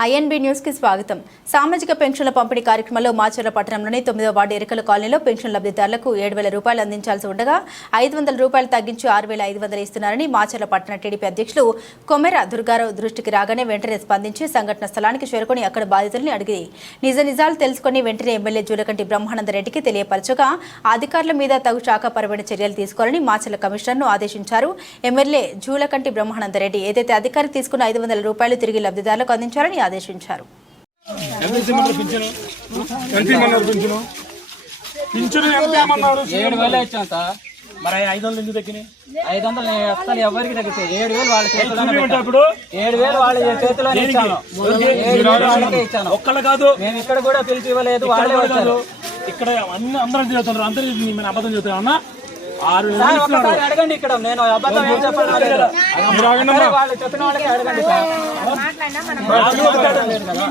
INB న్యూస్కి స్వాగతం. సామాజిక పెన్షన్ల పంపిణీ కార్యక్రమంలో మాచర్ల పట్టణంలోని తొమ్మిదవ వార్డు ఎరుకల కాలనీలో పెన్షన్ లబ్ధిదారులకు ఏడు వేల రూపాయలు అందించాల్సి ఉండగా ఐదు వందల రూపాయలు తగ్గించి ఆరు వేల ఐదు వందలు ఇస్తున్నారని మాచర్ల పట్టణ టీడీపీ అధ్యక్షులు కొమెర దుర్గారావు దృష్టికి రాగానే వెంటనే స్పందించి సంఘటన స్థలానికి చేరుకొని అక్కడ బాధితుల్ని అడిగి నిజ నిజాలు తెలుసుకుని వెంటనే ఎమ్మెల్యే జూలకంటి బ్రహ్మానందరెడ్డికి తెలియపరచగా అధికారుల మీద తగు శాఖపరమైన చర్యలు తీసుకోవాలని మాచర్ల కమిషనర్ను ఆదేశించారు. ఎమ్మెల్యే జూలకంటి బ్రహ్మానందరెడ్డి ఏదైతే అధికారి తీసుకున్న ఐదు వందల రూపాయలు తిరిగి లబ్ధిదారులకు అందించారని ఆదేశించారు. ఏడు వేలు మరి ఐదు వందలు ఎందుకు తగ్గినాయి? ఐదు వందలు నేను ఎవరికి తగ్గితే? ఏడు వేలు వాళ్ళ. ఇప్పుడు ఏడు వేలు వాళ్ళ చేతిలోనే ఇచ్చాను. ఏడు వేలు వాళ్ళకే ఇచ్చాను. ఒక్కళ్ళు కాదు. మేము ఇక్కడ కూడా పిలిచి ఇవ్వలేదు వాళ్ళే ఇక్కడ కాదు. వచ్చారు ఇక్కడ అన్ని అందరం చదువుతున్నారు అందరూ మన అబద్ధం చదువుతా అడగండి ఇక్కడ. నేను అబద్ధం ఏం చెప్పాను. వాళ్ళు వాళ్ళకి అడగండి సార్. నేను మాట్లాడాను.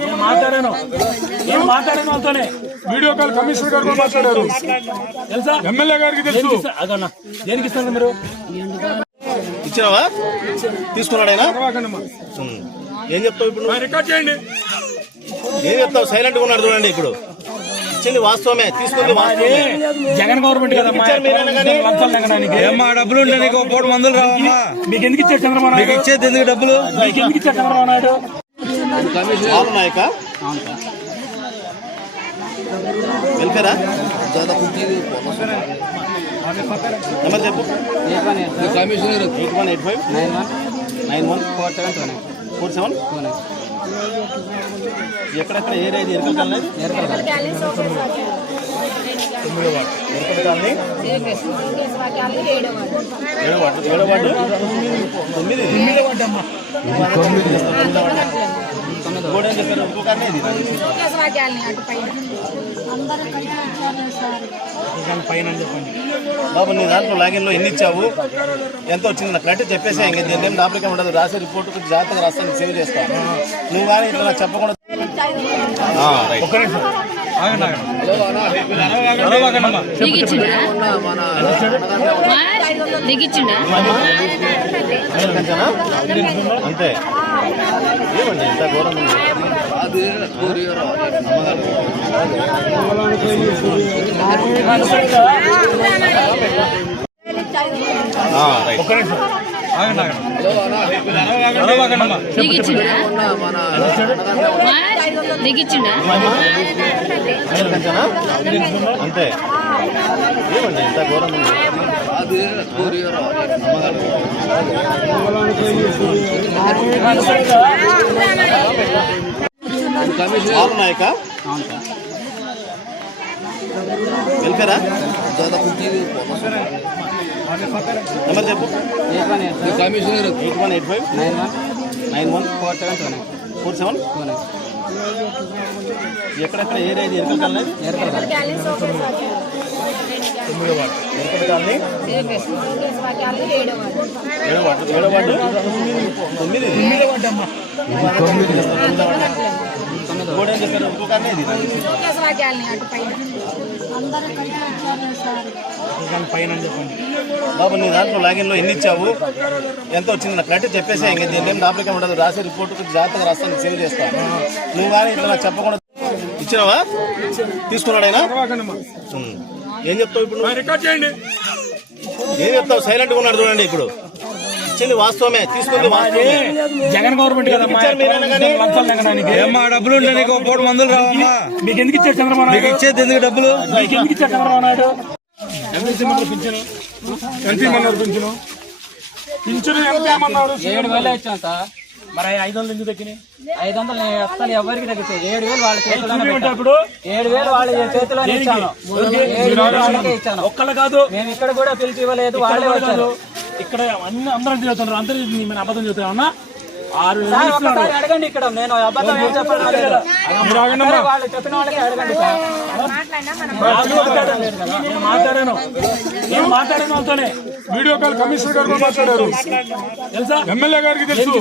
నేను మాట్లాడాను. నేను మాట్లాడాను వాళ్ళతోనే. వీడియో కాల్ కమిషనర్ గారు మాట్లాడారు. తెలుసా? ఎమ్మెల్యే గారికి తెలుసు. అదన్నా. దేనికి ఇస్తారు మీరు? ఇచ్చినావా? తీసుకున్నాడు ఆయన తర్వాకండమ్మా. ఉమ్. ఏం చెప్తావు ఇప్పుడు రికార్డ్ చేయండి. ఏం చెప్తావు? సైలెంట్గా ఉన్నాడు చూడండి ఇప్పుడు. ఇచ్చింది వాస్తవమే తీసుకుంది వాస్తవమే. జగన్ గవర్నమెంట్? ఏమ్మా డబ్బులు ఉంటే నీకు? పూట మందులు రావమ్మా. మీకు ఎందుకు ఇచ్చారు చంద్రబాబు నాయుడు? ఇచ్చేది ఎందుకు డబ్బులు? మీకు ఎందుకు ఇచ్చారు చంద్రబాబు నాయుడు? నాయక వెళ్తారా నెంబర్ చెప్పు. Eight one eight five. Nine one. Four seven. Nine four seven. Two nine. ఎక్కడెక్కడ ఏరియా ఇది ఎరుకల కాలనీ? ఎరుకల కాలనీ. ఏడో వార్డు. ఏడో వార్డు? తొమ్మిది. ఇంకోటి ఏం చెప్పారు? ఇంకో కాలనీ ఇది. బాబు నీ దాంట్లో లాగిన్లో ఎన్ని ఇచ్చావు? ఎంత వచ్చింది? నాకు కరెక్ట్ చెప్పేసి ఇంకా దీని ఏం దాపరికం ఉండదు. రాసే రిపోర్ట్ జాగ్రత్తగా రాస్తాను సేవ్ చేస్తాను. నువ్వు కానీ ఇట్లా నాకు చెప్పకుండా ఆ, రైట్. ఒక్క నిమిషం. ఆగండి ఆగండి. అరవకండమ్మా. దిగిచ్చిండా? దిగిచ్చిండా? అంతేనా? అంతే. ఏమండి ఇంత ఘోరం దిగిచ్చిండా అంతే ఏమండి ఇంత ఘోరం ఉంది. ఆరు నాయక? వెళ్తారా నెంబర్ చెప్పు. One eight one eight five. Nine one. Nine one four seven two nine. Four seven. Two nine. ఎక్కడెక్కడ ఏరియా ఇది? ఎరుకల కాలనీ ఎరకల ఎరుకల కాలనీ ఏడో వార్డు. ఏడో వార్డు తొమ్మిది. ఇంకోటి ఏం చెప్పారు? ఇంకో కాలనీ ఇది పైన చెప్పండి. బాబు నీ దాంట్లో లాగిన్లో ఎన్ని ఇచ్చావు? ఎంత వచ్చింది? నాకు కరెక్ట్ చెప్పేసి ఇంకా దీని ఏం దాపరికం ఉండదు. రాసే రిపోర్ట్ జాగ్రత్తగా రాస్తాను సేవ్ చేస్తాను నువ్వు కానీ ఇట్లా నాకు చెప్పకుండా ఇచ్చినావా? తీసుకున్నాడు ఆయన. ఏం చెప్తావు ఇప్పుడు రికార్డ్ చేయండి. ఏం చెప్తావు? సైలెంట్గా ఉన్నాడు చూడండి ఇప్పుడు. ఇచ్చింది వాస్తవమే తీసుకుంది వాస్తవమే. జగన్ గవర్నమెంట్ కదా డబ్బులు ఉంటే నీకు మందులు రావమ్మా మీకు ఎందుకు ఇచ్చారు చంద్రబాబు మీకు నాయుడు ఇచ్చేది ఎందుకు డబ్బులు? మీకు ఎందుకు ఇచ్చారు చంద్రబాబు నాయుడు? ఇచ్చామన్నారు పింఛను. ఎంత ఇమ్మన్నారు పింఛను. పింఛను ఏమన్నారు ఏడు వేలు మరి ఐదు వందలు ఎందుకు తగ్గినాయి? ఐదు వందలు నేను ఎవరికి తగ్గితే? ఏడు వేలు వాళ్ళ. ఇప్పుడు ఏడు వేలు వాళ్ళ చేతిలోనే ఇచ్చాను. వాళ్ళకే ఇచ్చాను. ఒక్కళ్ళు కాదు. మేము ఇక్కడ కూడా పిలిచి ఇవ్వలేదు వాళ్ళే ఇక్కడ వచ్చారు. కాదు. ఇక్కడ అన్ని అందరం చదువుతున్నారు అందరూ మన అబద్ధం చదువుతా అన్నా. ఆరు అడగండి ఇక్కడ. నేను అబద్ధం ఏం. వాళ్ళు చెప్పిన వాళ్ళకి అడగండి మాట్లాడాను. నేను మాట్లాడాను. నేను మాట్లాడాను వాళ్ళతోనే. వీడియో కాల్ కమిషనర్ గారు మాట్లాడారు. తెలుసా? ఎమ్మెల్యే గారికి తెలుసు.